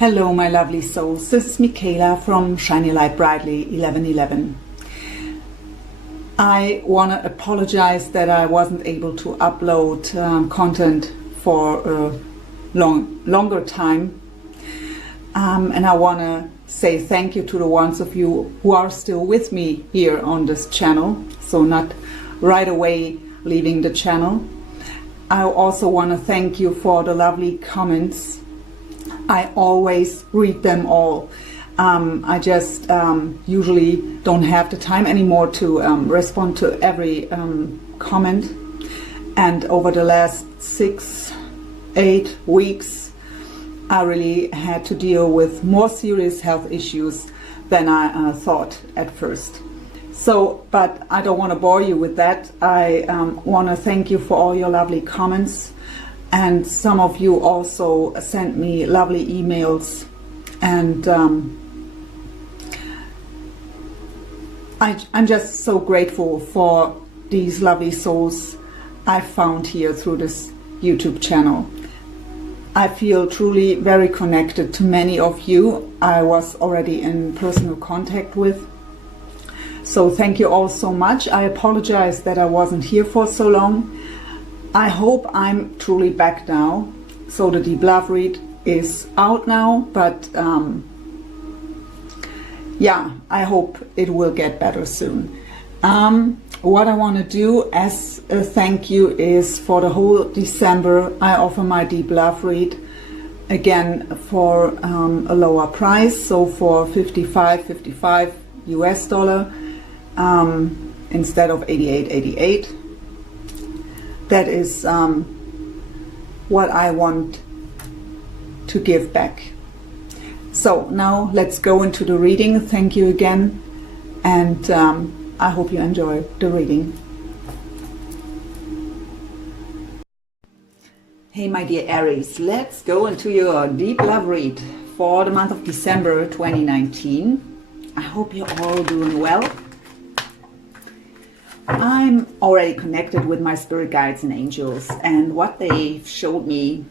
Hello my lovely souls, this is Michaela from Shiny Light Brightly 1111. I want to apologize that I wasn't able to upload content for a longer time, and I want to say thank you to the ones of you who are still with me here on this channel, so not right away leaving the channel. I also want to thank you for the lovely comments. I always read them all. I just usually don't have the time anymore to respond to every comment. And over the last 6-8 weeks, I really had to deal with more serious health issues than I thought at first. So, but I don't want to bore you with that. I want to thank you for all your lovely comments. And some of you also sent me lovely emails, and I'm just so grateful for these lovely souls I found here through this YouTube channel. I feel truly very connected to many of you I was already in personal contact with. So thank you all so much. I apologize that I wasn't here for so long. I hope I'm truly back now. So the Deep Love read is out now, but yeah, I hope it will get better soon. What I want to do as a thank you is for the whole December I offer my Deep Love read again for a lower price, so for $55 US dollar instead of $88.88. That is what I want to give back. So now let's go into the reading. Thank you again, and I hope you enjoy the reading. Hey my dear Aries, let's go into your Deep Love read for the month of December 2019. I hope you're all doing well. I'm already connected with my spirit guides and angels, and what they showed me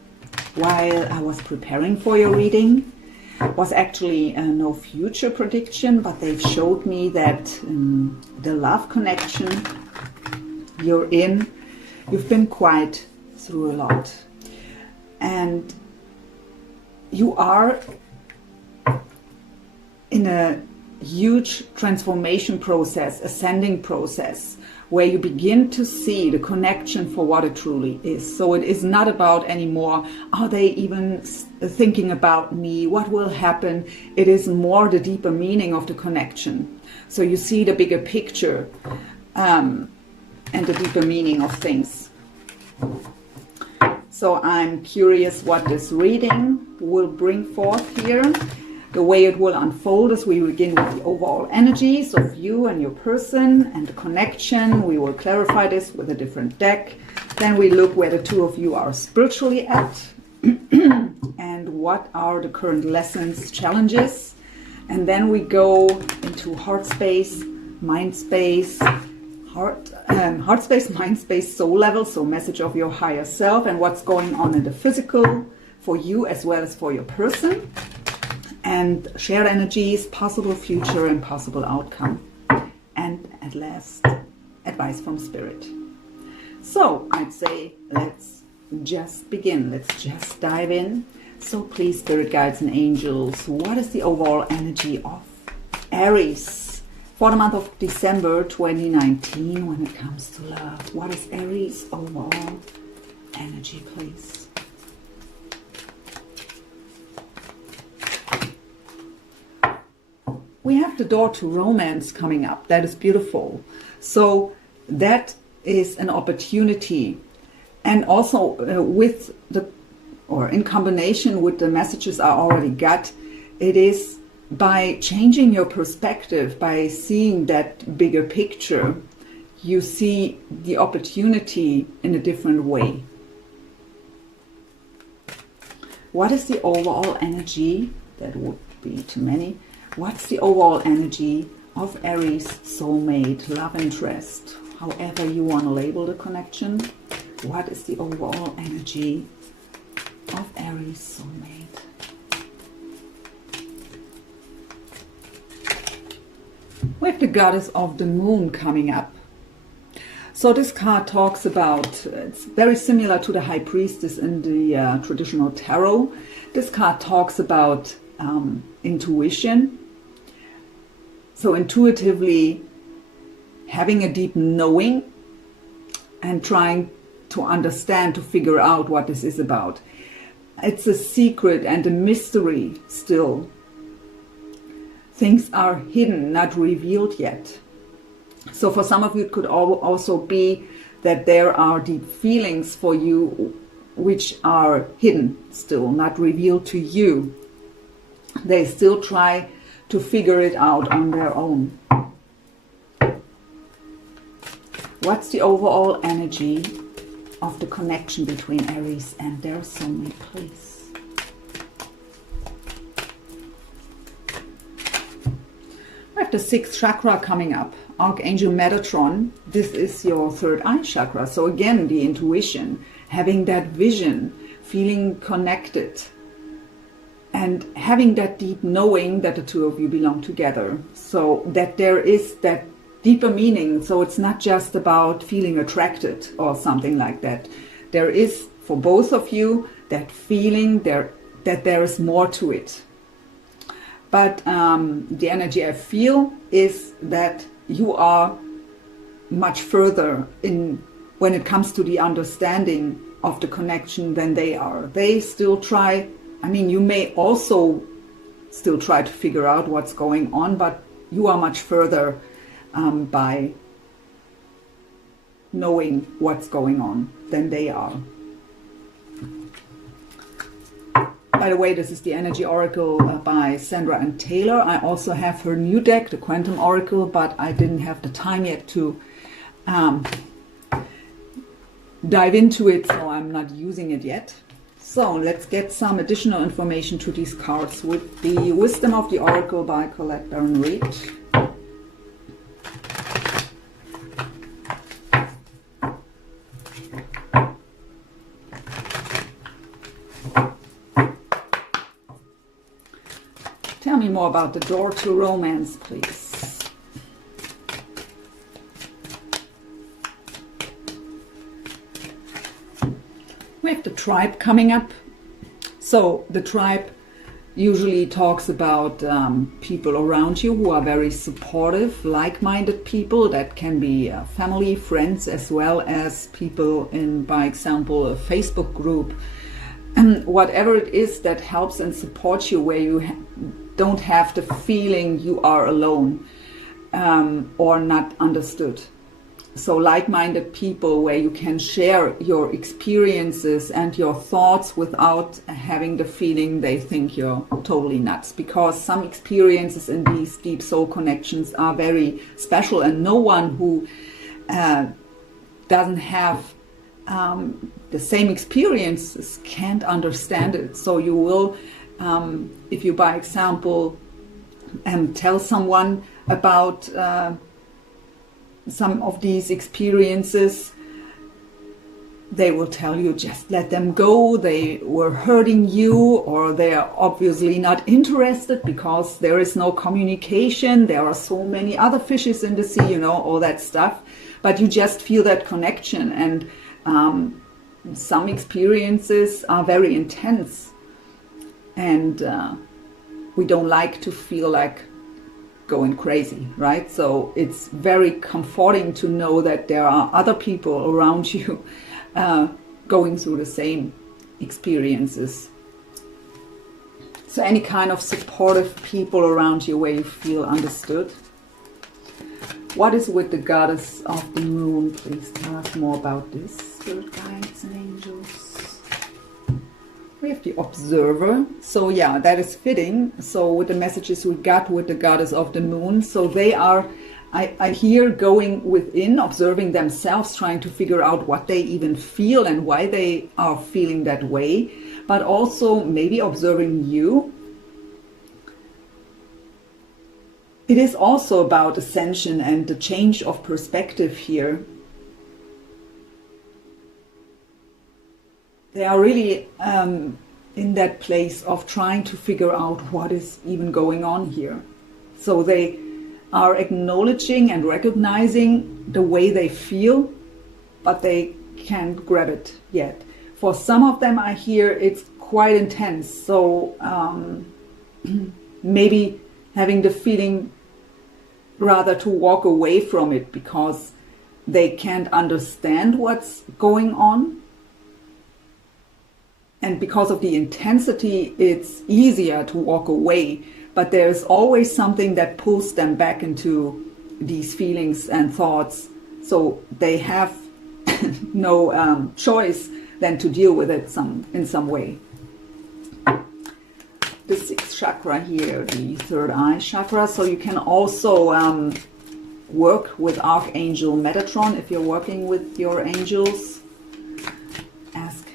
while I was preparing for your reading was actually no future prediction, but they've showed me that the love connection you're in, you've been quite through a lot, and you are in a huge transformation process, ascending process, where you begin to see the connection for what it truly is. So it is not about anymore, are they even thinking about me? What will happen? It is more the deeper meaning of the connection. So you see the bigger picture and the deeper meaning of things. So I'm curious what this reading will bring forth here. The way it will unfold as we begin with the overall energies of you and your person and the connection. We will clarify this with a different deck. Then we look where the two of you are spiritually at and what are the current lessons, challenges. And then we go into heart space, mind space, heart space, mind space, soul level, so message of your higher self and what's going on in the physical for you as well as for your person. And shared energies, possible future and possible outcome. And at last, advice from spirit. So I'd say let's just begin. Let's just dive in. So please, spirit guides and angels, what is the overall energy of Aries for the month of December 2019 when it comes to love? What is Aries overall energy, please? We have the door to romance coming up. That is beautiful. So that is an opportunity. And also with the, or in combination with the messages I already got, it is by changing your perspective, by seeing that bigger picture, you see the opportunity in a different way. What is the overall energy? That would be too many. What's the overall energy of Aries soulmate, love interest, however you want to label the connection? What is the overall energy of Aries soulmate? We have the goddess of the moon coming up. So this card talks about, it's very similar to the high priestess in the traditional tarot. This card talks about intuition. So intuitively having a deep knowing and trying to understand, to figure out what this is about. It's a secret and a mystery still. Things are hidden, not revealed yet. So for some of you, it could also be that there are deep feelings for you which are hidden still, not revealed to you. They still try to figure it out on their own. What's the overall energy of the connection between Aries and their soulmate, please? We have the 6th chakra coming up. Archangel Metatron, this is your third eye chakra. So again, the intuition, having that vision, feeling connected, and having that deep knowing that the two of you belong together. So that there is that deeper meaning. So it's not just about feeling attracted or something like that. There is, for both of you, that feeling that there is more to it. But the energy I feel is that you are much further in when it comes to the understanding of the connection than they are. They still try, I mean, you may also still try to figure out what's going on, but you are much further by knowing what's going on than they are. By the way, this is the Energy Oracle by Sandra and Taylor. I also have her new deck, the Quantum Oracle, but I didn't have the time yet to dive into it, so I'm not using it yet. So let's get some additional information to these cards with the Wisdom of the Oracle by Colette Baron Reid. Tell me more about the door to romance, please. We have the tribe coming up. So the tribe usually talks about people around you who are very supportive, like-minded people. That can be family, friends, as well as people in, by example, a Facebook group. And whatever it is that helps and supports you, where you don't have the feeling you are alone or not understood. So like-minded people where you can share your experiences and your thoughts without having the feeling they think you're totally nuts. Because some experiences in these deep soul connections are very special, and no one who doesn't have the same experiences can't understand it. So you will, if you, by example, tell someone about some of these experiences, they will tell you, just let them go, they were hurting you, or they are obviously not interested because there is no communication, there are so many other fishes in the sea, you know, all that stuff. But you just feel that connection, and some experiences are very intense, and we don't like to feel like going crazy, right? So it's very comforting to know that there are other people around you going through the same experiences. So any kind of supportive people around you where you feel understood. What is with the goddess of the moon? Please tell us more about this. Spirit guides and angels. We have the observer. So yeah, that is fitting. So with the messages we got with the goddess of the moon, so they are, I hear, going within, observing themselves, trying to figure out what they even feel and why they are feeling that way, but also maybe observing you. It is also about ascension and the change of perspective here. They are really in that place of trying to figure out what is even going on here. So they are acknowledging and recognizing the way they feel, but they can't grab it yet. For some of them, I hear it's quite intense. So maybe having the feeling rather to walk away from it because they can't understand what's going on. And because of the intensity, it's easier to walk away. But there's always something that pulls them back into these feelings and thoughts. So they have no choice than to deal with it in some way. The sixth chakra here, the third eye chakra. So you can also work with Archangel Metatron if you're working with your angels. Ask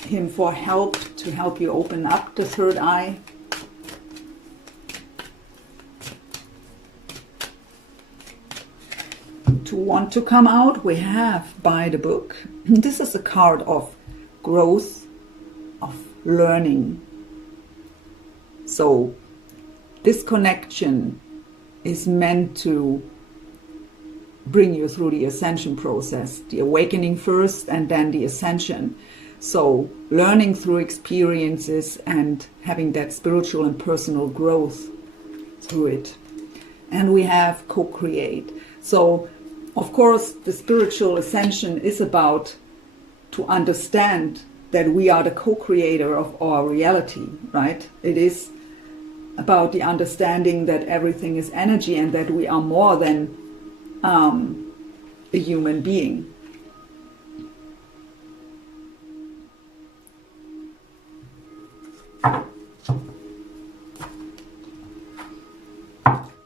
him for help to help you open up the third eye. To want to come out, we have by the book. This is a card of growth, of learning. So this connection is meant to bring you through the ascension process, the awakening first and then the ascension. So learning through experiences and having that spiritual and personal growth through it. And we have co-create. So of course the spiritual ascension is about to understand that we are the co-creator of our reality, right? It is about the understanding that everything is energy and that we are more than a human being.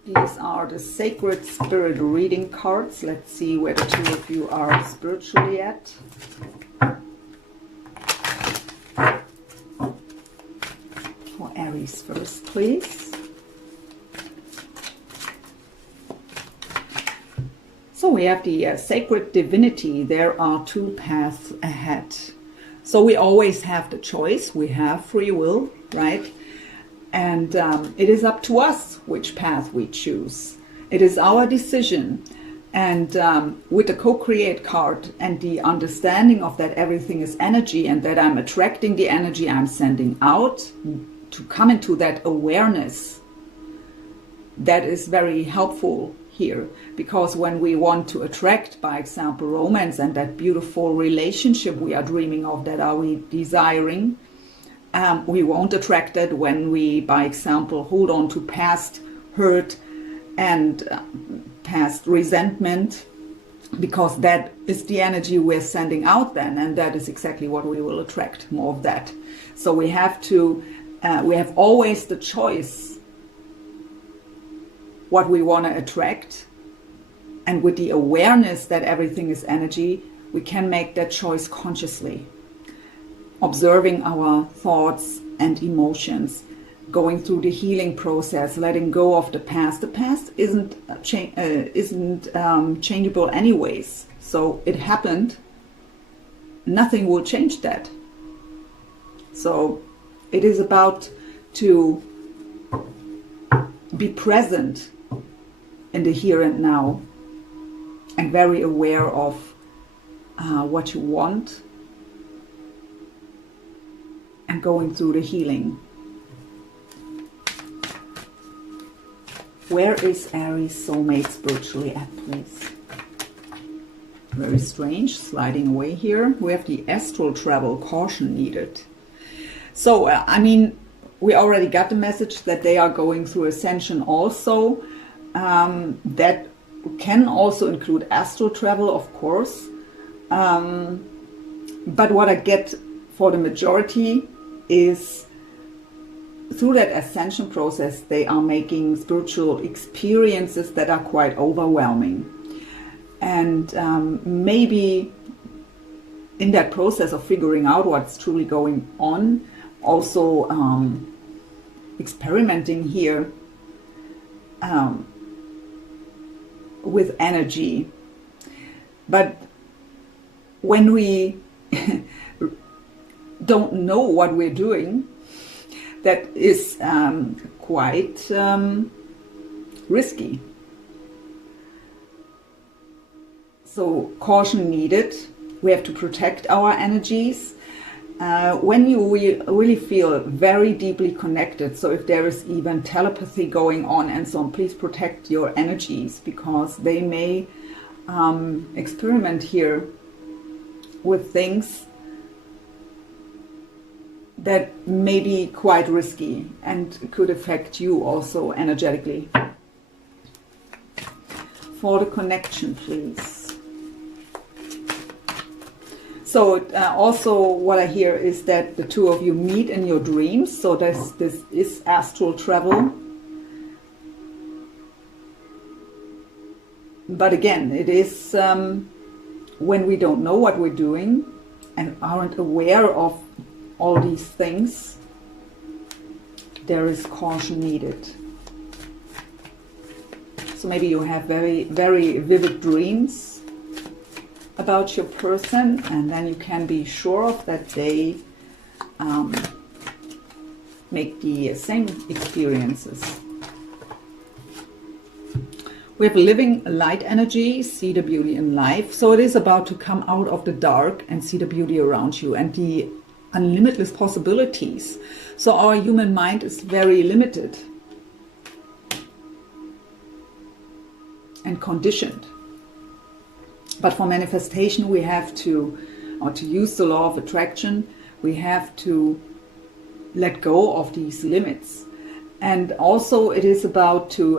These are the sacred spirit reading cards. Let's see where the two of you are spiritually at. For Aries first, please. So we have the sacred divinity. There are two paths ahead. So we always have the choice. We have free will, right? And it is up to us which path we choose. It is our decision. And with the co-create card and the understanding of that everything is energy and that I'm attracting the energy I'm sending out, to come into that awareness, that is very helpful here. Because when we want to attract, by example, romance and that beautiful relationship we are dreaming of, that are we desiring, we won't attract it when we, by example, hold on to past hurt and past resentment, because that is the energy we're sending out then, and that is exactly what we will attract, more of that. So we have to, we have always the choice what we want to attract, and with the awareness that everything is energy, we can make that choice consciously. Observing our thoughts and emotions, going through the healing process, letting go of the past. The past isn't changeable anyways. So it happened. Nothing will change that. So it is about to be present in the here and now, and very aware of what you want, and going through the healing. Where is Aries soulmate spiritually at, please? Very strange, sliding away here. We have the astral travel, caution needed. So, I mean, we already got the message that they are going through ascension also. That can also include astral travel, of course. But what I get for the majority is through that ascension process, they are making spiritual experiences that are quite overwhelming. And maybe in that process of figuring out what's truly going on, also experimenting here with energy. But when we don't know what we're doing, that is quite risky. So caution needed. We have to protect our energies. When you really feel very deeply connected, so if there is even telepathy going on and so on, please protect your energies, because they may experiment here with things that may be quite risky and could affect you also energetically. For the connection, please. So also what I hear is that the two of you meet in your dreams. So this is astral travel. But again, it is when we don't know what we're doing and aren't aware of all these things, there is caution needed. So maybe you have very, very vivid dreams about your person, and then you can be sure of that they make the same experiences. We have living light energy, see the beauty in life. So it is about to come out of the dark and see the beauty around you and the unlimitless possibilities. So our human mind is very limited and conditioned. But for manifestation, we have to, or to use the law of attraction, we have to let go of these limits. And also it is about to,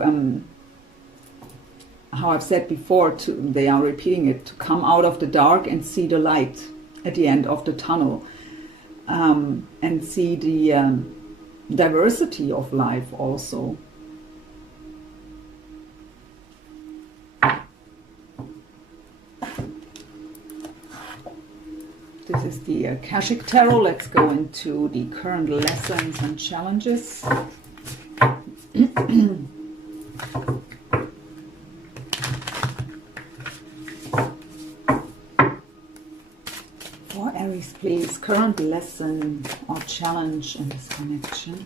how I've said before, they are repeating it, to come out of the dark and see the light at the end of the tunnel. And see the diversity of life also. This is the Akashic Tarot. Let's go into the current lessons and challenges. For Aries, please, current lesson or challenge in this connection.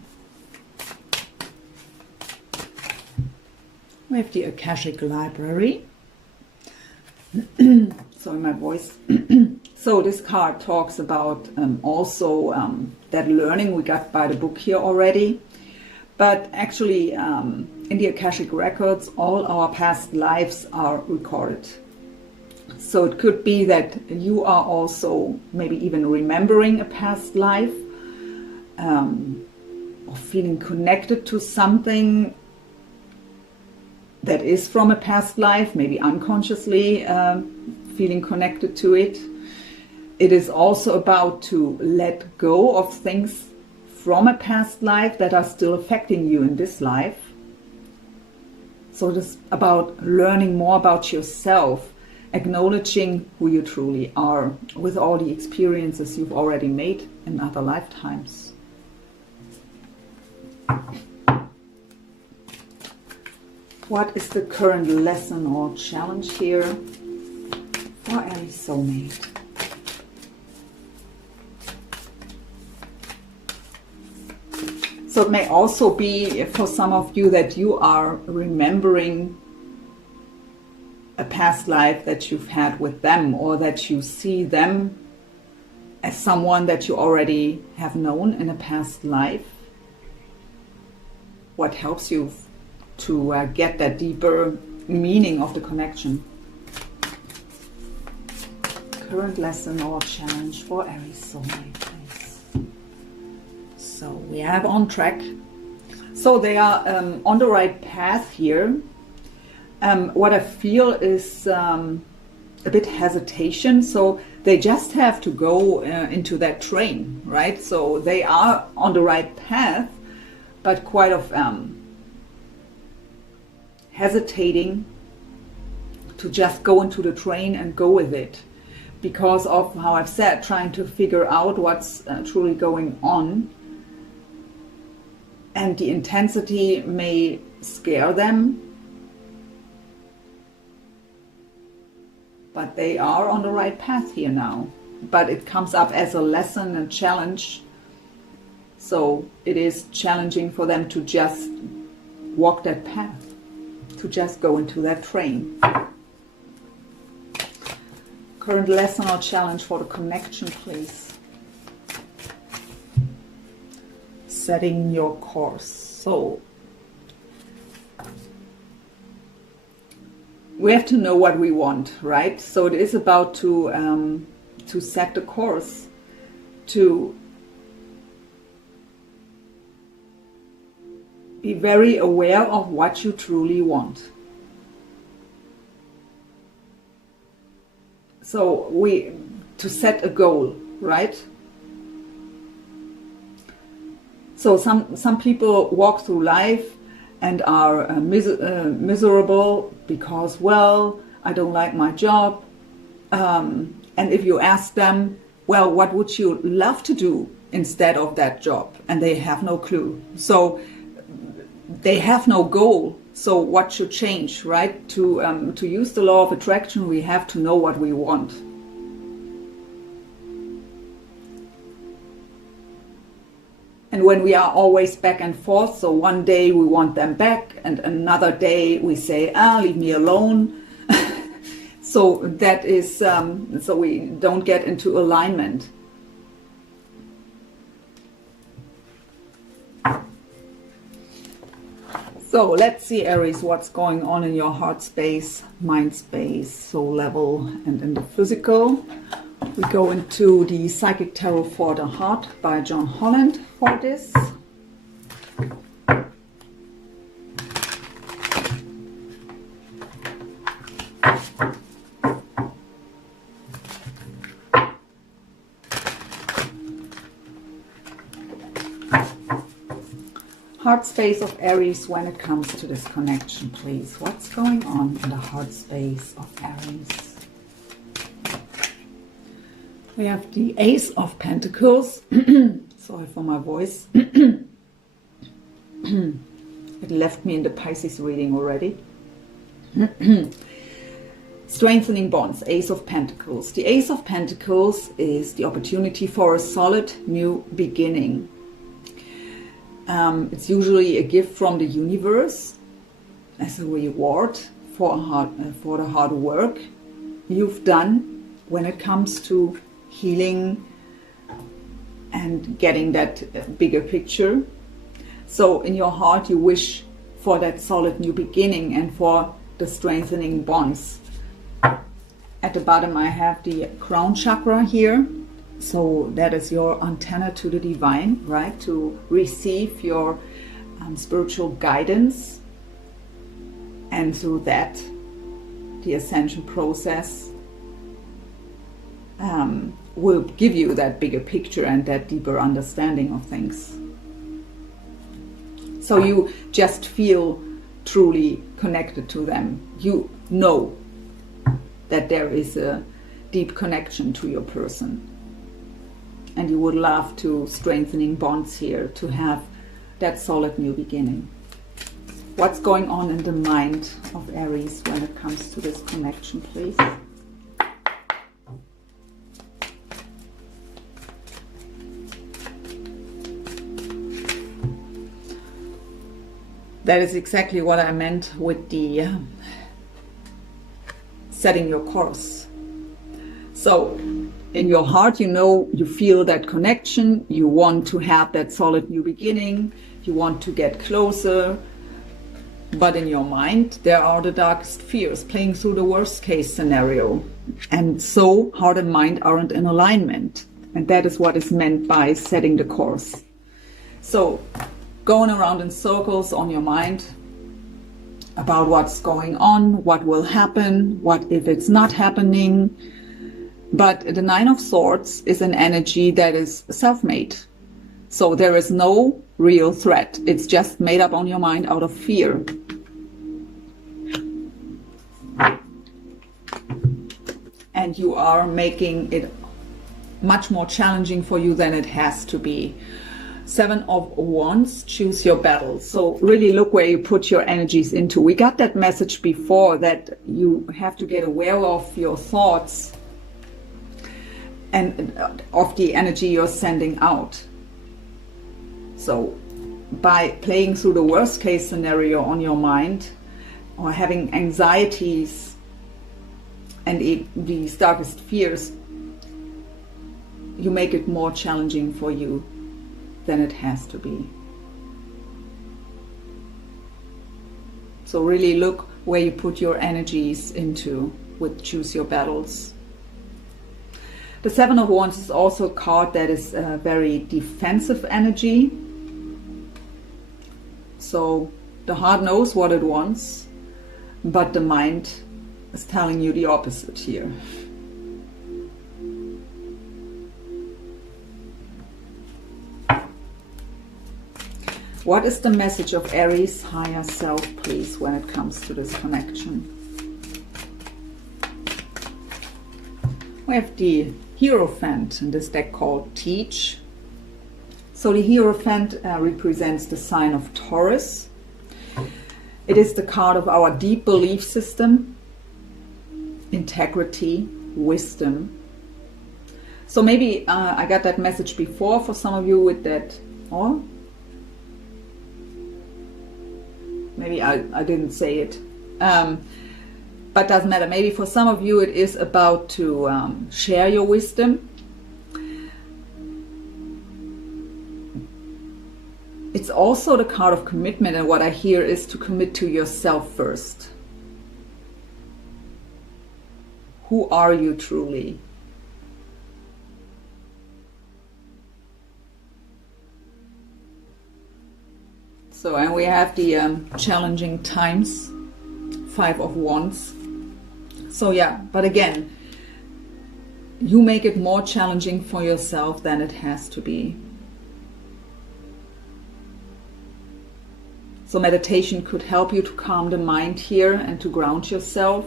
We have the Akashic Library. Sorry, my voice. So this card talks about also that learning we got by the book here already. But actually, in the Akashic records, all our past lives are recorded. So it could be that you are also maybe even remembering a past life, or feeling connected to something that is from a past life, maybe unconsciously feeling connected to it. It is also about to let go of things from a past life that are still affecting you in this life. So it is about learning more about yourself, acknowledging who you truly are with all the experiences you've already made in other lifetimes. What is the current lesson or challenge here for Aries soulmate? So it may also be for some of you that you are remembering a past life that you've had with them, or that you see them as someone that you already have known in a past life. What helps you to get that deeper meaning of the connection? Current lesson or challenge for Aries soulmate, please. So we have on track. So they are on the right path here. What I feel is a bit hesitation. So they just have to go into that train, right? So they are on the right path, but quite of hesitating to just go into the train and go with it, because of how I've said, trying to figure out what's truly going on. And the intensity may scare them, but they are on the right path here now. But it comes up as a lesson and challenge. So it is challenging for them to just walk that path, to just go into that train. Current lesson or challenge for the connection, please. Setting your course. So we have to know what we want, right? So it is about to set the course, to be very aware of what you truly want. So to set a goal, right? So some people walk through life and are miserable because, well, I don't like my job. And if you ask them, well, what would you love to do instead of that job? And they have no clue. So they have no goal. So what should change, right? To use the law of attraction, we have to know what we want. And when we are always back and forth, so one day we want them back and another day we say, leave me alone. So that is, so we don't get into alignment. So let's see, Aries, what's going on in your heart space, mind space, soul level, and in the physical. We go into the Psychic Tarot for the Heart by John Holland for this. Heart space of Aries when it comes to this connection, please. What's going on in the heart space of Aries? We have the Ace of Pentacles. Sorry for my voice. It left me in the Pisces reading already. Strengthening bonds, Ace of Pentacles. The Ace of Pentacles is the opportunity for a solid new beginning. It's usually a gift from the universe as a reward for the hard work you've done when it comes to healing and getting that bigger picture. So in your heart you wish for that solid new beginning and for the strengthening bonds. At the bottom I have the crown chakra here. So that is your antenna to the divine, right? To receive your spiritual guidance. And through that, the ascension process will give you that bigger picture and that deeper understanding of things. So you just feel truly connected to them. You know that there is a deep connection to your person. And you would love to strengthening bonds here, to have that solid new beginning. What's going on in the mind of Aries when it comes to this connection, please? That is exactly what I meant with the setting your course. So in your heart, you know, you feel that connection, you want to have that solid new beginning, you want to get closer, but in your mind, there are the darkest fears playing through the worst case scenario. And so heart and mind aren't in alignment. And that is what is meant by setting the course. So going around in circles on your mind about what's going on, what will happen, what if it's not happening. But the Nine of Swords is an energy that is self-made. So there is no real threat. It's just made up on your mind out of fear. And you are making it much more challenging for you than it has to be. Seven of Wands, choose your battle. So really look where you put your energies into. We got that message before that you have to get aware of your thoughts and of the energy you're sending out. So by playing through the worst case scenario on your mind or having anxieties and these darkest fears, you make it more challenging for you than it has to be. So really look where you put your energies into with Choose Your Battles. The Seven of Wands is also a card that is a very defensive energy. So the heart knows what it wants, but the mind is telling you the opposite here. What is the message of Aries higher self, please, when it comes to this connection? We have the Hierophant in this deck called Teach. So the Hierophant represents the sign of Taurus. It is the card of our deep belief system, integrity, wisdom. So maybe I got that message before for some of you with that, or maybe I didn't say it, but doesn't matter. Maybe for some of you it is about to share your wisdom. It's also the card of commitment, and what I hear is to commit to yourself first. Who are you truly? So, and we have the challenging times, Five of Wands. So yeah, but again, you make it more challenging for yourself than it has to be. So meditation could help you to calm the mind here and to ground yourself.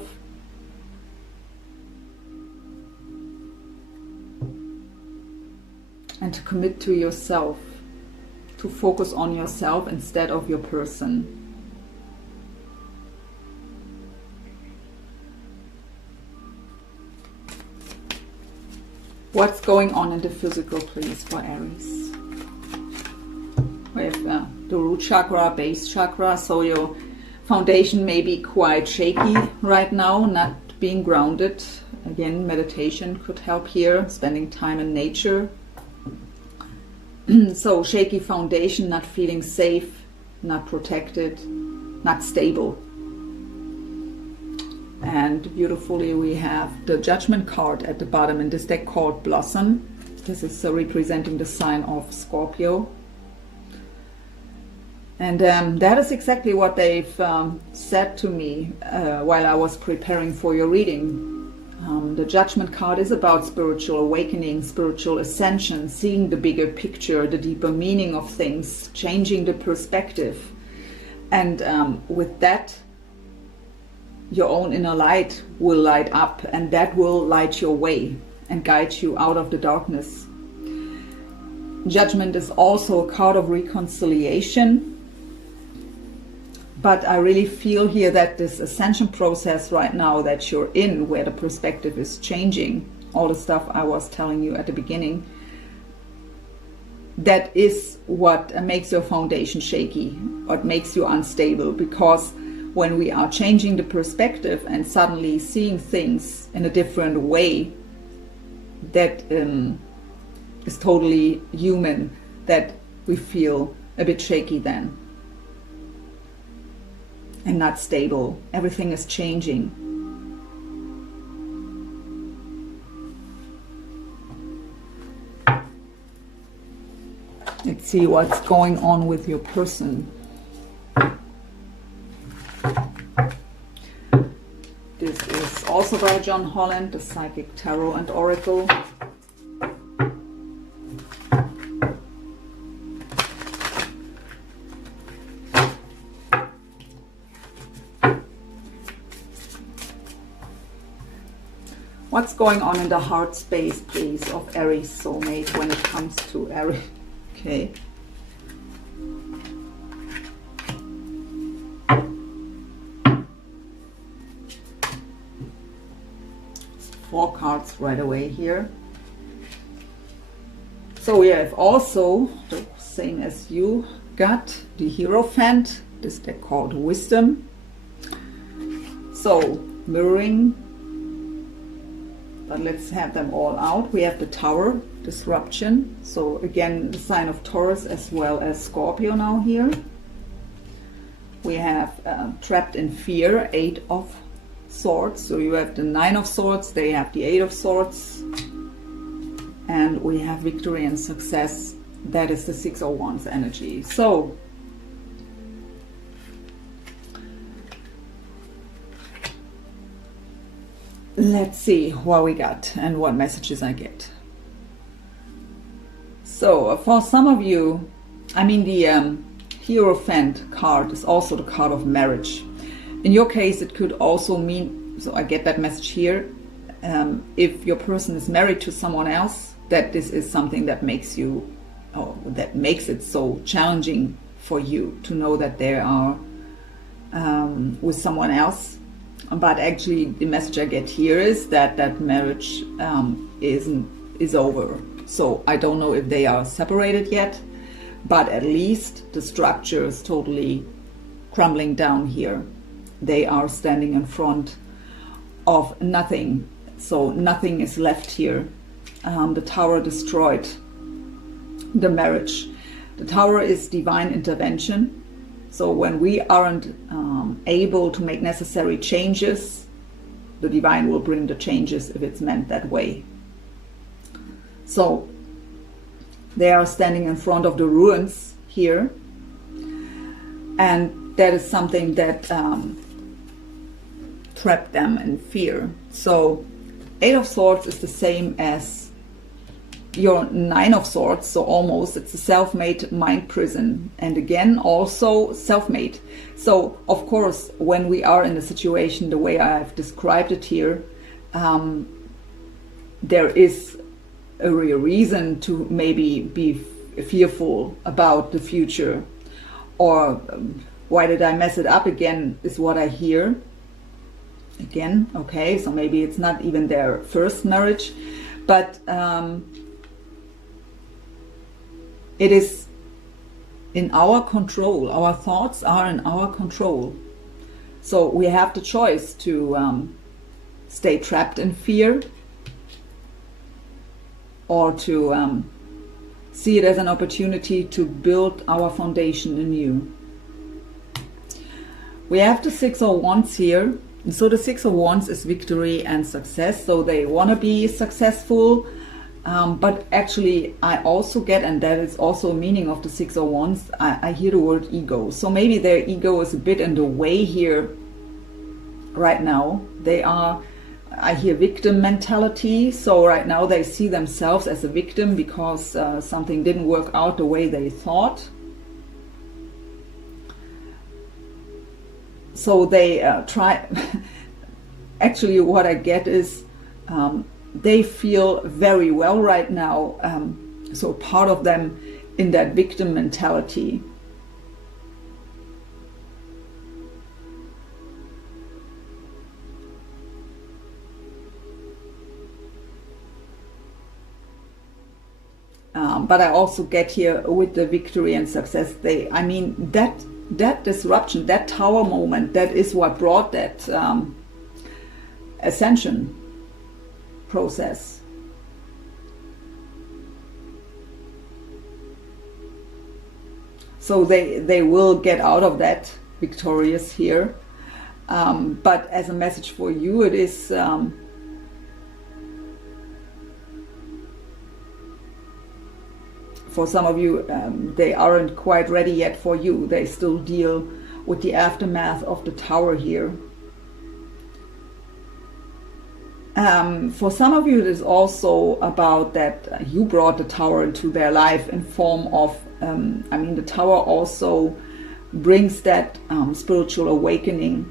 And to commit to yourself, to focus on yourself instead of your person. What's going on in the physical, please, for Aries? We have the root chakra, base chakra, so your foundation may be quite shaky right now, not being grounded. Again, meditation could help here, spending time in nature. So shaky foundation, not feeling safe, not protected, not stable. And beautifully we have the Judgment card at the bottom in this deck called Blossom. This is representing the sign of Scorpio. And that is exactly what they've said to me while I was preparing for your reading. The Judgment card is about spiritual awakening, spiritual ascension, seeing the bigger picture, the deeper meaning of things, changing the perspective. And with that, your own inner light will light up, and that will light your way and guide you out of the darkness. Judgment is also a card of reconciliation. But I really feel here that this ascension process right now that you're in, where the perspective is changing, all the stuff I was telling you at the beginning, that is what makes your foundation shaky, what makes you unstable. Because when we are changing the perspective and suddenly seeing things in a different way, that is totally human, that we feel a bit shaky then. And not stable. Everything is changing. Let's see what's going on with your person. This is also by John Holland, the Psychic Tarot and Oracle. What's going on in the heart space, please, of Aries soulmate when it comes to Aries? Okay. Four cards right away here. So we have also, the same as you got, the Hierophant, this deck called Wisdom. So mirroring but let's have them all out. We have the Tower, disruption. So again, the sign of Taurus as well as Scorpio now here. We have trapped in fear, 8 of Swords. So you have the 9 of Swords, they have the 8 of Swords. And we have victory and success. That is the 6 of Wands energy. So let's see what we got and what messages I get. So for some of you, I mean, the Hierophant card is also the card of marriage. In your case, it could also mean, so I get that message here, if your person is married to someone else, that this is something that makes you, or that makes it so challenging for you to know that they are with someone else. But actually, the message I get here is that that marriage is over. So I don't know if they are separated yet, but at least the structure is totally crumbling down here. They are standing in front of nothing. So nothing is left here. The Tower destroyed the marriage. The Tower is divine intervention. So when we aren't able to make necessary changes, the divine will bring the changes if it's meant that way. So they are standing in front of the ruins here, and that is something that trapped them in fear. So 8 of Swords is the same as your 9 of Swords, so almost it's a self-made mind prison, and again also self-made. So of course, when we are in a situation the way I've described it here, there is a real reason to maybe be fearful about the future, or why did I mess it up again is what I hear again. Okay, so maybe it's not even their first marriage, but it is in our control. Our thoughts are in our control. So we have the choice to stay trapped in fear, or to see it as an opportunity to build our foundation anew. We have the 6 of Wands here. And so the 6 of Wands is victory and success. So they want to be successful. But actually I also get, and that is also a meaning of the 6 of Wands, I hear the word ego. So maybe their ego is a bit in the way here right now. They are, I hear victim mentality. So right now they see themselves as a victim because something didn't work out the way they thought. So they try, actually what I get is they feel very well right now. So part of them in that victim mentality. But I also get here with the victory and success. I mean, that disruption, that Tower moment, that is what brought that ascension process. So they will get out of that victorious here. But as a message for you, it is for some of you, they aren't quite ready yet for you. They still deal with the aftermath of the Tower here. For some of you, it is also about that you brought the Tower into their life in form of, I mean, the Tower also brings that spiritual awakening.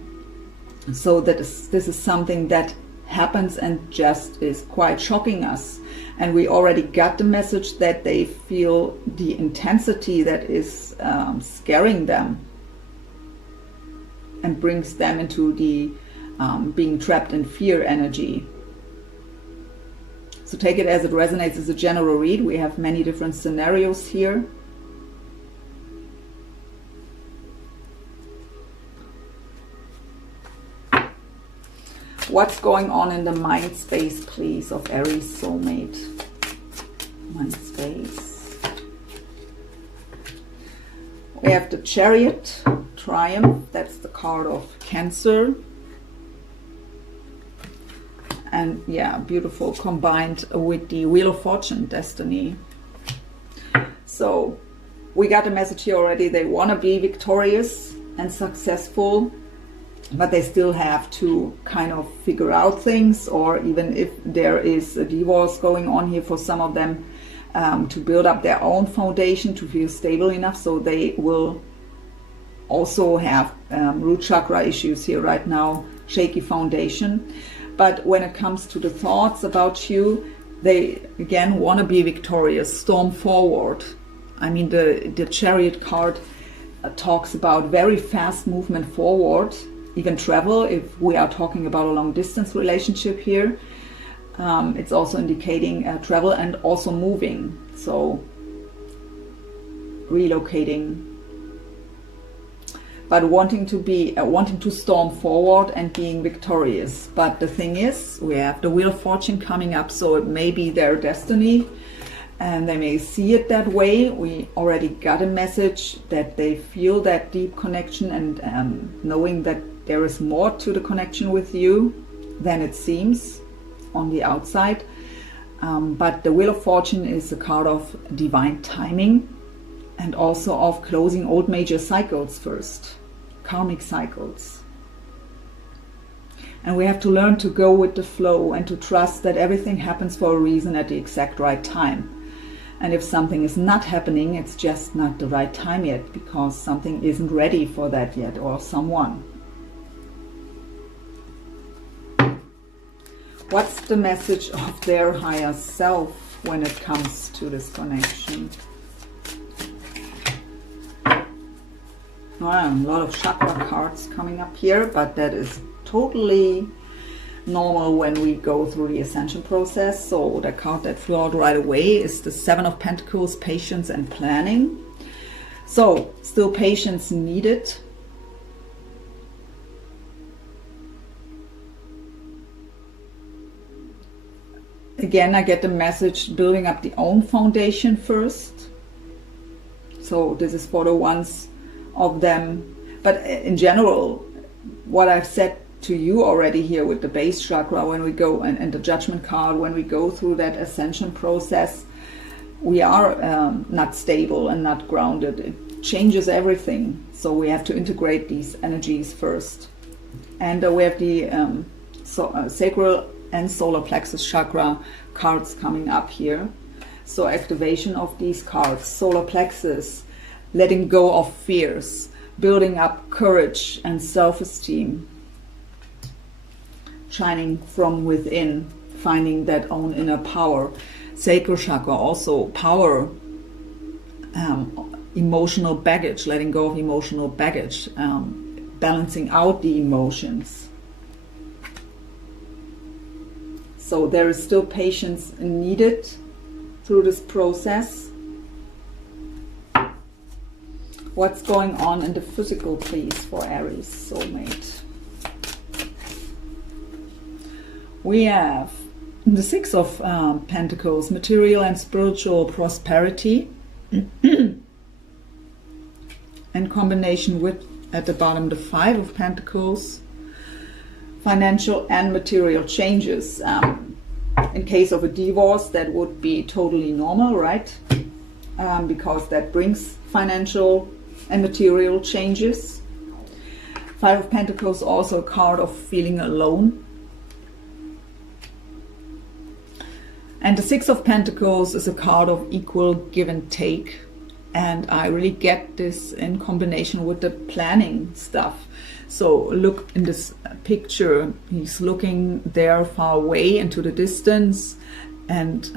So that this is something that happens and just is quite shocking us. And we already got the message that they feel the intensity that is scaring them and brings them into the being trapped in fear energy. So take it as it resonates as a general read. We have many different scenarios here. What's going on in the mind space, please, of Aries soulmate? Mind space. We have the Chariot, Triumph. That's the card of Cancer. And yeah, beautiful, combined with the Wheel of Fortune, Destiny. So we got a message here already. They want to be victorious and successful, but they still have to kind of figure out things, or even if there is a divorce going on here for some of them, to build up their own foundation, to feel stable enough. So they will also have root chakra issues here right now, shaky foundation. But when it comes to the thoughts about you, they again want to be victorious, storm forward. I mean, the Chariot card talks about very fast movement forward, even travel, if we are talking about a long distance relationship here. It's also indicating travel and also moving, so relocating, but wanting to storm forward and being victorious. But the thing is, we have the Wheel of Fortune coming up, so it may be their destiny and they may see it that way. We already got a message that they feel that deep connection, and knowing that there is more to the connection with you than it seems on the outside. But the Wheel of Fortune is a card of divine timing, and also of closing old major cycles first, karmic cycles. And we have to learn to go with the flow and to trust that everything happens for a reason at the exact right time. And if something is not happening, it's just not the right time yet, because something isn't ready for that yet, or someone. What's the message of their higher self when it comes to this connection? A lot of chakra cards coming up here, but that is totally normal when we go through the ascension process. So the card that flew out right away is the Seven of Pentacles, patience and planning. So still patience needed. Again, I get the message building up the own foundation first. So this is for the ones of them, but in general, what I've said to you already here with the base chakra, when we go, and the Judgment card, when we go through that ascension process, we are not stable and not grounded. It changes everything, so we have to integrate these energies first. And we have the sacral and solar plexus chakra cards coming up here. So activation of these cards: solar plexus, letting go of fears, building up courage and self-esteem, shining from within, finding that own inner power. Sacral chakra, also power, emotional baggage, letting go of emotional baggage, balancing out the emotions. So there is still patience needed through this process. What's going on in the physical, please, for Aries soulmate? We have the Six of Pentacles, material and spiritual prosperity, in combination with, at the bottom, the Five of Pentacles, financial and material changes. In case of a divorce, that would be totally normal, right? Because that brings financial and material changes. Five of Pentacles, also a card of feeling alone. And the Six of Pentacles is a card of equal give and take. And I really get this in combination with the planning stuff. So look in this picture, he's looking there far away into the distance, and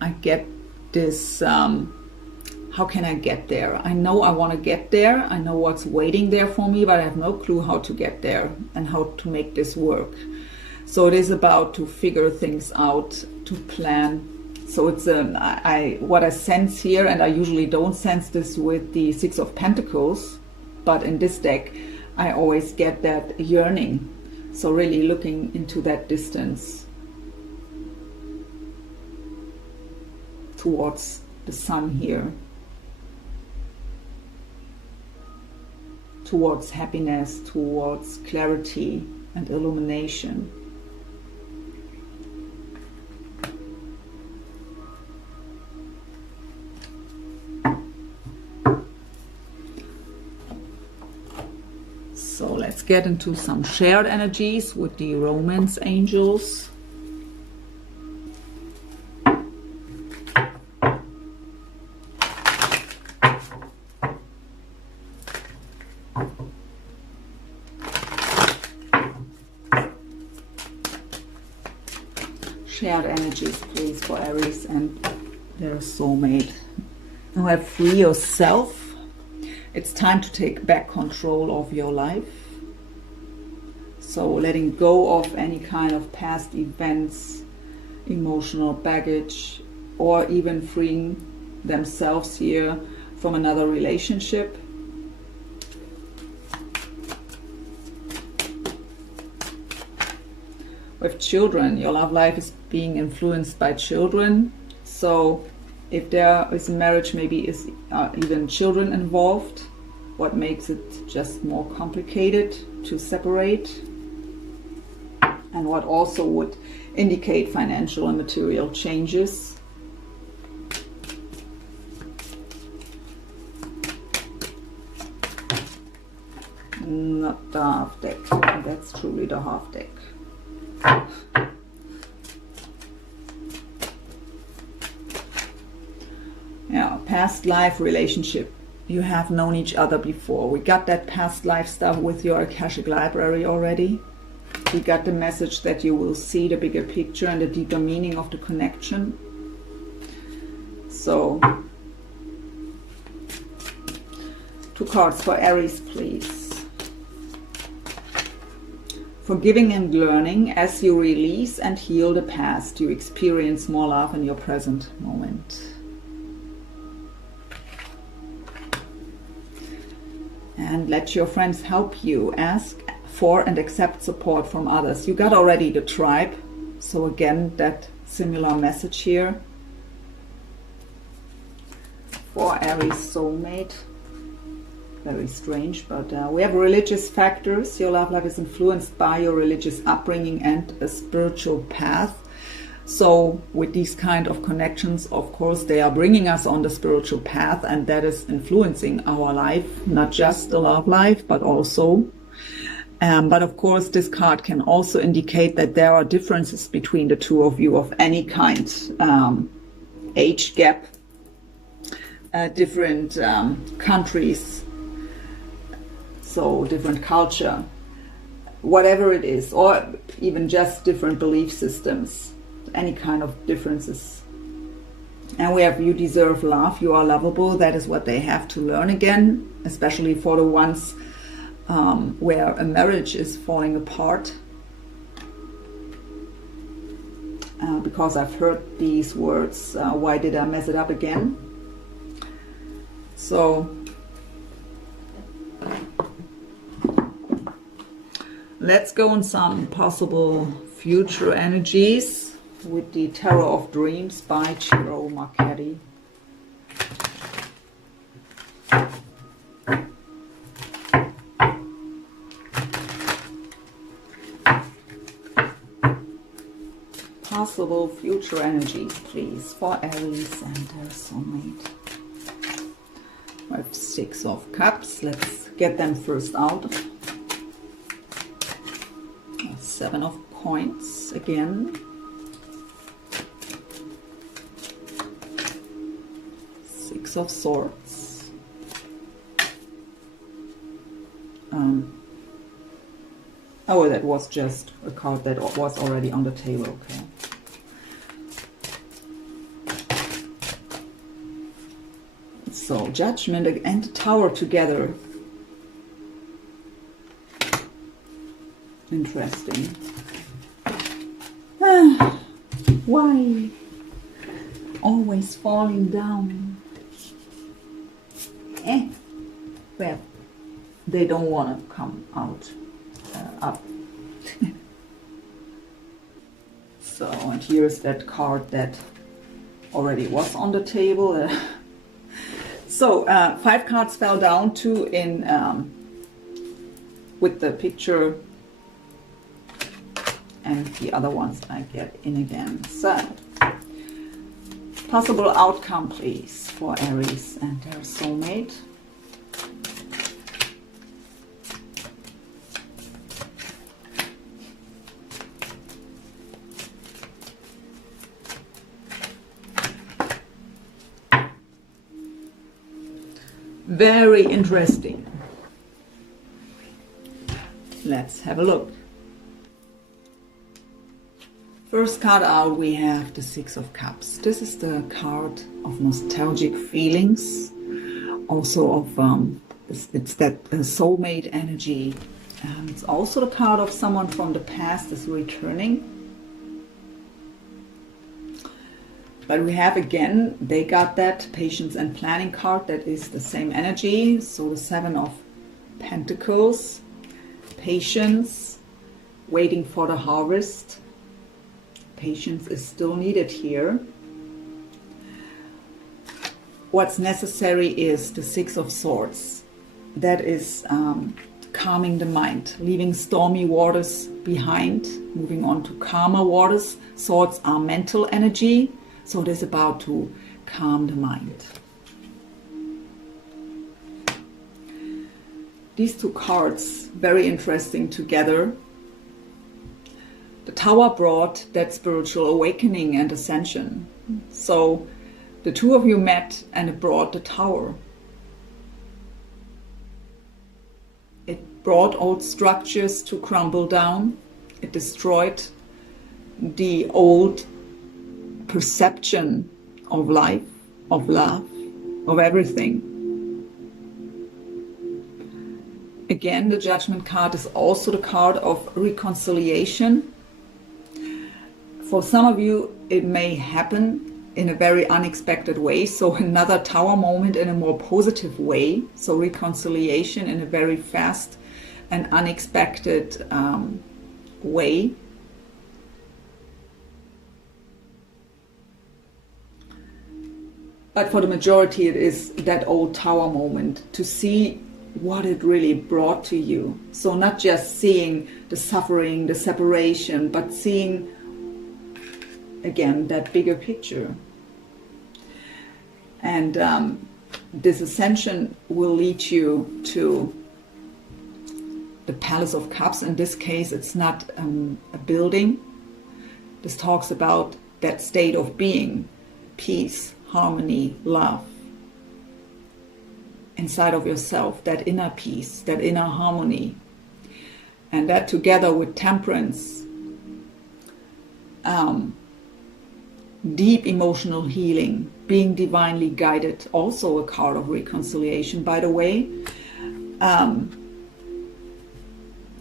I get this, how can I get there? I know I want to get there, I know what's waiting there for me, but I have no clue how to get there and how to make this work. So it is about to figure things out, to plan. So it's what I sense here, and I usually don't sense this with the Six of Pentacles, but in this deck I always get that yearning So really looking into that distance towards the sun here, towards happiness, towards clarity and illumination. So let's get into some shared energies with the romance angels. Shared energies, please, for Aries and their soulmate. Now have free yourself. It's time to take back control of your life. So letting go of any kind of past events, emotional baggage, or even freeing themselves here from another relationship. With children, your love life is being influenced by children. So if there is a marriage, maybe is even children involved, what makes it just more complicated to separate, and what also would indicate financial and material changes. Not the half deck, that's truly the half deck. Yeah, past life relationship. You have known each other before. We got that past life stuff with your Akashic library already. We got the message that you will see the bigger picture and the deeper meaning of the connection. So, 2 cards for Aries, please. Forgiving and learning. As you release and heal the past, you experience more love in your present moment. And let your friends help you. Ask for and accept support from others. You got already the tribe. So again, that similar message here. For Aries soulmate. Very strange, but we have religious factors. Your love life is influenced by your religious upbringing and a spiritual path. So with these kind of connections, of course, they are bringing us on the spiritual path, and that is influencing our life, not just the love life, but also. But of course, this card can also indicate that there are differences between the two of you of any kind. Age gap, different countries, so different culture, whatever it is, or even just different belief systems, any kind of differences. And we have, you deserve love, you are lovable. That is what they have to learn again, especially for the ones where a marriage is falling apart. Because I've heard these words, why did I mess it up again? So let's go on some possible future energies with the Tarot of Dreams by Ciro Marchetti. Possible future energies, please, for Aries and their soulmate. I have 6 of Cups. Let's get them first out. 7 of Coins again. 6 of Swords. Oh, that was just a card that was already on the table. Okay. So, Judgment and the Tower together. Interesting. Why? Always falling down. Well, they don't want to come out up. So, and here's that card that already was on the table. So 5 cards fell down, 2 in with the picture, and the other ones I get in again. So possible outcome, please, for Aries and their soulmate. Very interesting. Let's have a look. First card out, we have the 6 of Cups. This is the card of nostalgic feelings, also of it's that soulmate energy. It's also the card of someone from the past is returning. But we have again, they got that patience and planning card, that is the same energy. So the 7 of Pentacles, patience, waiting for the harvest. Patience is still needed here. What's necessary is the 6 of Swords. That is calming the mind, leaving stormy waters behind, moving on to calmer waters. Swords are mental energy. So it is about to calm the mind. These 2 cards, very interesting together. The Tower brought that spiritual awakening and ascension. So the 2 of you met and it brought the Tower. It brought old structures to crumble down. It destroyed the old perception of life, of love, of everything. Again, the Judgment card is also the card of reconciliation. For some of you, it may happen in a very unexpected way. So another Tower moment in a more positive way. So reconciliation in a very fast and unexpected way. But for the majority, it is that old Tower moment, to see what it really brought to you. So not just seeing the suffering, the separation, but seeing, again, that bigger picture. And this ascension will lead you to the Palace of Cups. In this case, it's not a building. This talks about that state of being, peace, harmony, love inside of yourself, that inner peace, that inner harmony. And that together with temperance, deep emotional healing, being divinely guided, also a card of reconciliation, by the way.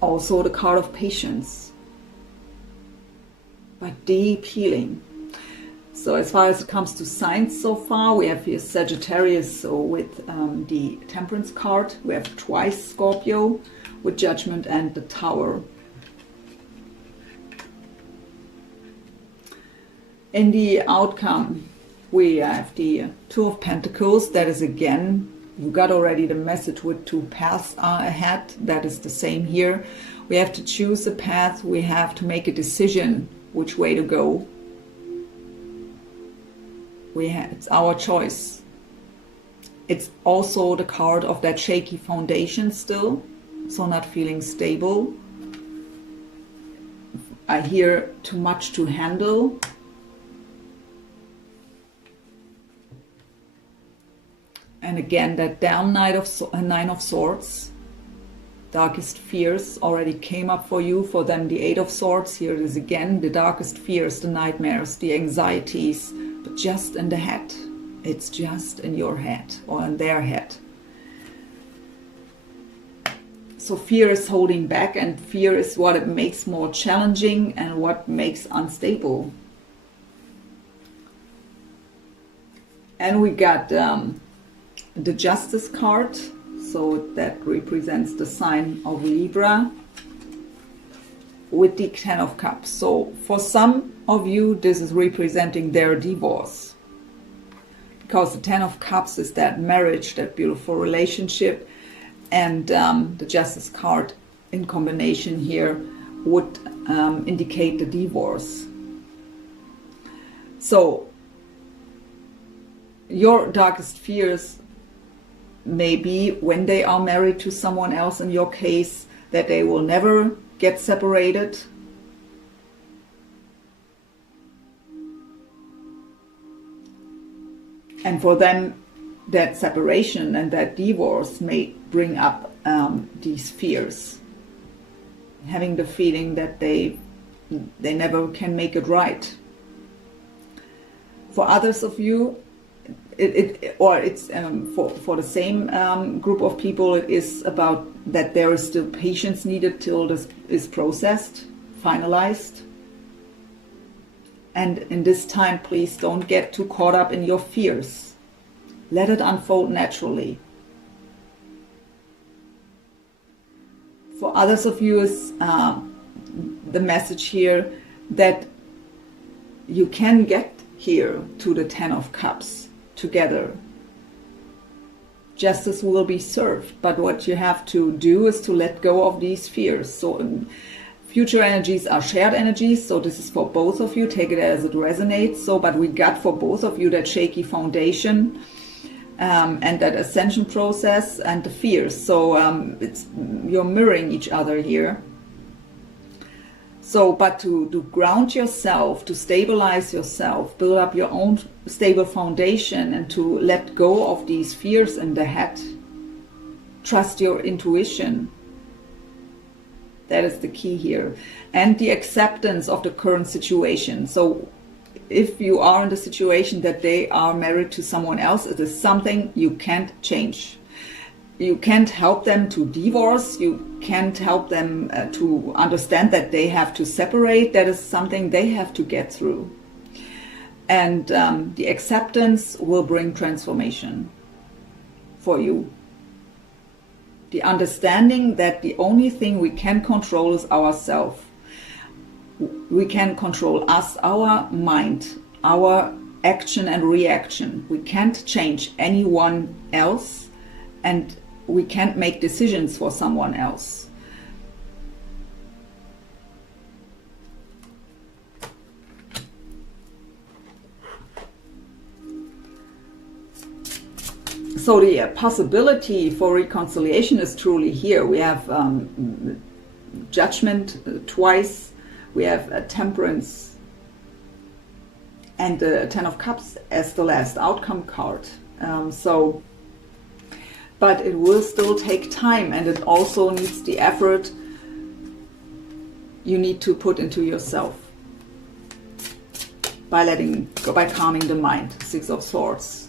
Also the card of patience, but deep healing. So as far as it comes to signs so far, we have here Sagittarius, so with the Temperance card. We have twice Scorpio with Judgment and the Tower. In the outcome, we have the 2 of Pentacles. That is again, you got already the message with 2 paths are ahead. That is the same here. We have to choose a path. We have to make a decision which way to go. It's our choice. It's also the card of that shaky foundation still, so not feeling stable. I hear too much to handle. And again, that down Nine of Swords, darkest fears already came up for you. For them, the 8 of Swords. Here it is again, the darkest fears, the nightmares, the anxieties, but just in the head. It's just in your head or in their head. So fear is holding back, and fear is what it makes more challenging and what makes unstable. And we got the Justice card, so that represents the sign of Libra. with the Ten of Cups. So for some of you, this is representing their divorce. Because the Ten of Cups is that marriage, that beautiful relationship. And the Justice card in combination here would indicate the divorce. So your darkest fears may be when they are married to someone else, in your case, that they will never get separated. And for them, that separation and that divorce may bring up these fears. Having the feeling that they never can make it right. For others of you, for the same group of people, it is about that there is still patience needed till this is processed, finalized. And in this time, please don't get too caught up in your fears. Let it unfold naturally. For others of you is the message here that you can get here to the Ten of Cups together. Justice will be served, but what you have to do is to let go of these fears. So future energies are shared energies, so this is for both of you. Take it as it resonates. So, but we got for both of you that shaky foundation and that ascension process and the fears. So you're mirroring each other here. So, but to ground yourself, to stabilize yourself, build up your own stable foundation, and to let go of these fears in the head. Trust your intuition. That is the key here. And the acceptance of the current situation. So if you are in the situation that they are married to someone else, it is something you can't change. You can't help them to divorce. You can't help them to understand that they have to separate. That is something they have to get through. And the acceptance will bring transformation for you. The understanding that the only thing we can control is ourselves. We can control us, our mind, our action and reaction. We can't change anyone else, and we can't make decisions for someone else. So the possibility for reconciliation is truly here. We have judgment twice, we have temperance, and the Ten of Cups as the last outcome card. But it will still take time, and it also needs the effort you need to put into yourself by calming the mind. Six of Swords.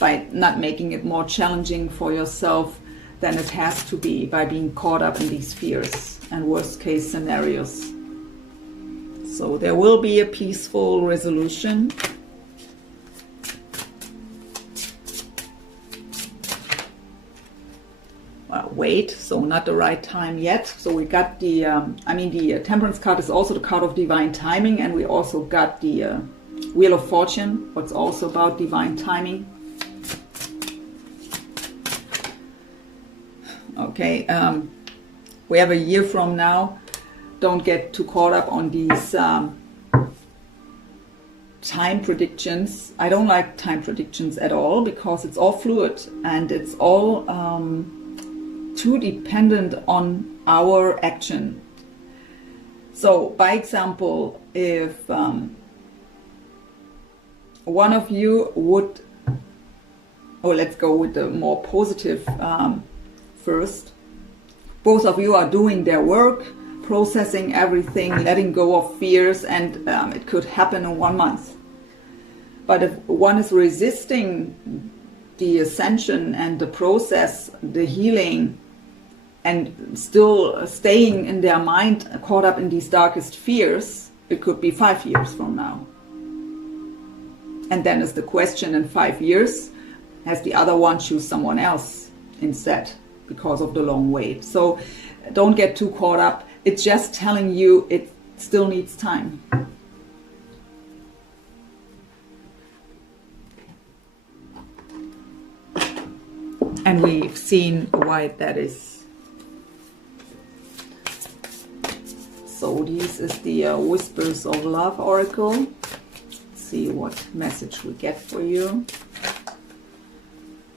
By not making it more challenging for yourself than it has to be, by being caught up in these fears and worst case scenarios. So there will be a peaceful resolution. Wait, so not the right time yet. So we got the, the Temperance card is also the card of divine timing, and we also got the Wheel of Fortune, what's also about divine timing. Okay, we have a year from now. Don't get too caught up on these time predictions. I don't like time predictions at all, because it's all fluid and it's all too dependent on our action. So, by example, if one of you would, let's go with the more positive first. Both of you are doing their work, processing everything, letting go of fears, and it could happen in 1 month. But if one is resisting the ascension and the process, the healing, and still staying in their mind caught up in these darkest fears, it could be 5 years from now. And then is the question, in 5 years, has the other one choose someone else instead because of the long wait? So don't get too caught up. It's just telling you it still needs time. And we've seen why that is. So this is the Whispers of Love Oracle. Let's see what message we get for you.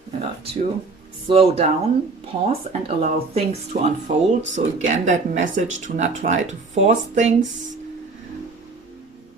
There are two. Slow down, pause and allow things to unfold. So again, that message to not try to force things,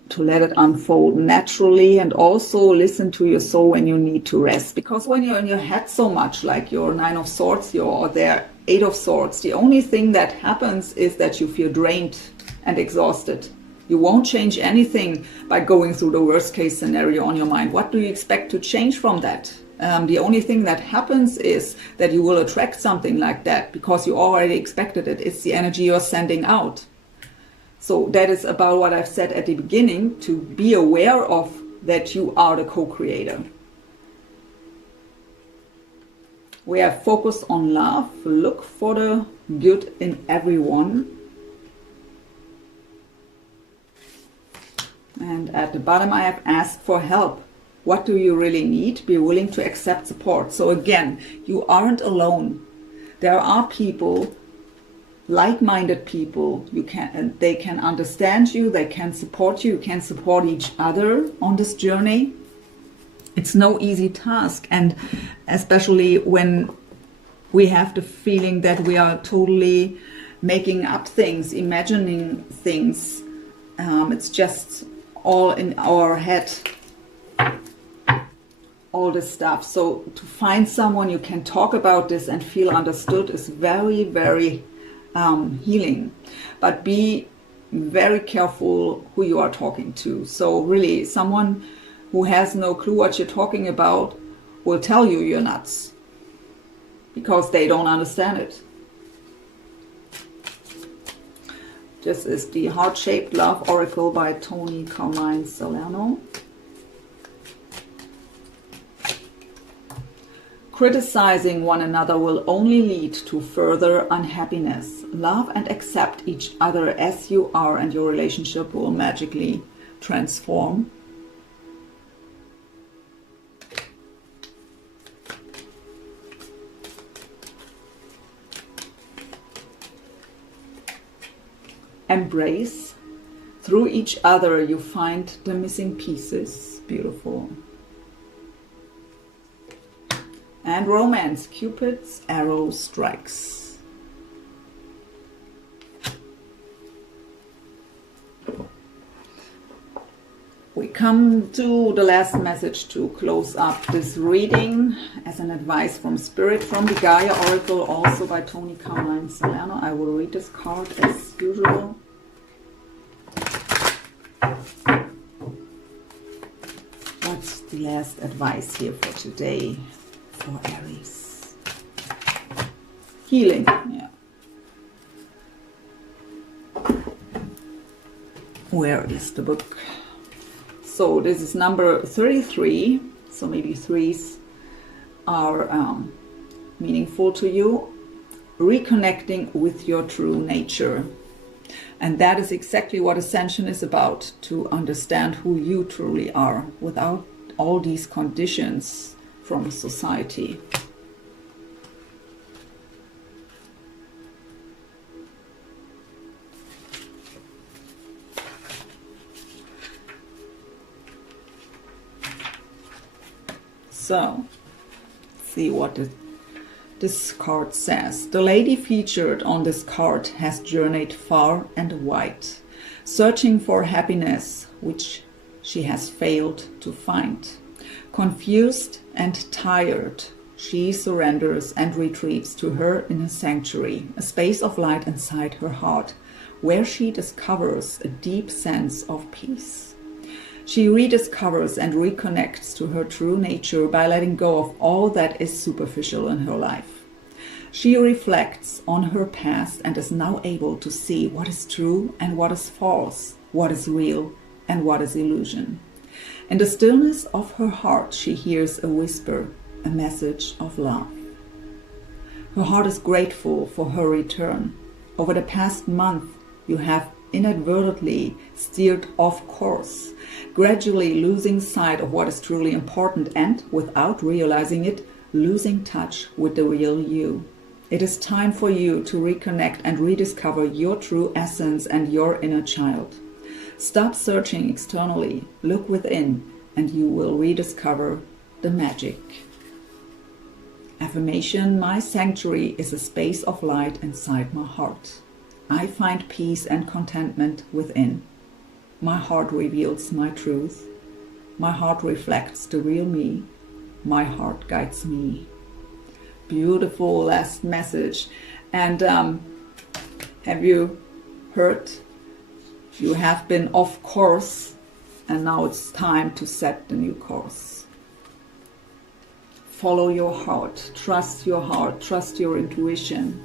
to let it unfold naturally, and also listen to your soul when you need to rest. Because when you're in your head so much, like your Nine of Swords, or their Eight of Swords, the only thing that happens is that you feel drained and exhausted. You won't change anything by going through the worst case scenario on your mind. What do you expect to change from that? The only thing that happens is that you will attract something like that because you already expected it. It's the energy you're sending out. So that is about what I've said at the beginning, to be aware of that you are the co-creator. We are focused on love. Look for the good in everyone. And at the bottom I have asked for help. What do you really need? Be willing to accept support. So again, you aren't alone. There are people, like-minded people, they can understand you, they can support you, you can support each other on this journey. It's no easy task, and especially when we have the feeling that we are totally making up things, imagining things. It's just all in our head, all this stuff. So to find someone you can talk about this and feel understood is very, very healing. But be very careful who you are talking to. So really, someone who has no clue what you're talking about will tell you you're nuts because they don't understand it. This is the Heart-Shaped Love Oracle by Tony Carmine Salerno. Criticizing one another will only lead to further unhappiness. Love and accept each other as you are, and your relationship will magically transform. Embrace. Through each other you find the missing pieces. Beautiful. And Romance. Cupid's arrow strikes. We come to the last message to close up this reading as an advice from Spirit, from the Gaia Oracle, also by Tony Carmine Salerno. I will read this card as usual. What's the last advice here for today for Aries? Healing, yeah. Where is the book? So this is number 33, so maybe threes are meaningful to you. Reconnecting with your true nature. And that is exactly what Ascension is about, to understand who you truly are without all these conditions from society. So, let's see what this card says. The lady featured on this card has journeyed far and wide, searching for happiness which she has failed to find. Confused and tired, she surrenders and retreats to her inner sanctuary, a space of light inside her heart, where she discovers a deep sense of peace. She rediscovers and reconnects to her true nature by letting go of all that is superficial in her life. She reflects on her past and is now able to see what is true and what is false, what is real and what is illusion. In the stillness of her heart, she hears a whisper, a message of love. Her heart is grateful for her return, Over the past month, you have inadvertently steered off course, gradually losing sight of what is truly important and, without realizing it, losing touch with the real you. It is time for you to reconnect and rediscover your true essence and your inner child. Stop searching externally, look within, and you will rediscover the magic. Affirmation: my sanctuary is a space of light inside my heart. I find peace and contentment within. My heart reveals my truth. My heart reflects the real me. My heart guides me. Beautiful last message. And have you heard? You have been off course, and now it's time to set the new course. Follow your heart, trust your intuition.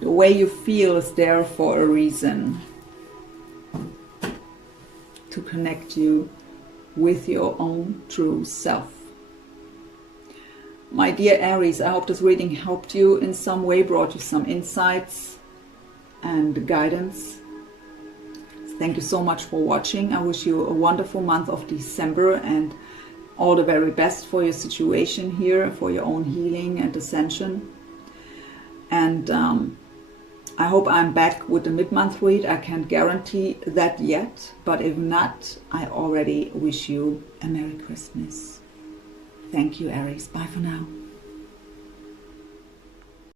The way you feel is there for a reason, to connect you with your own true self. My dear Aries, I hope this reading helped you in some way, brought you some insights and guidance. Thank you so much for watching. I wish you a wonderful month of December and all the very best for your situation here, for your own healing and ascension. And I hope I'm back with the mid-month read. I can't guarantee that yet, but if not, I already wish you a Merry Christmas. Thank you, Aries. Bye for now.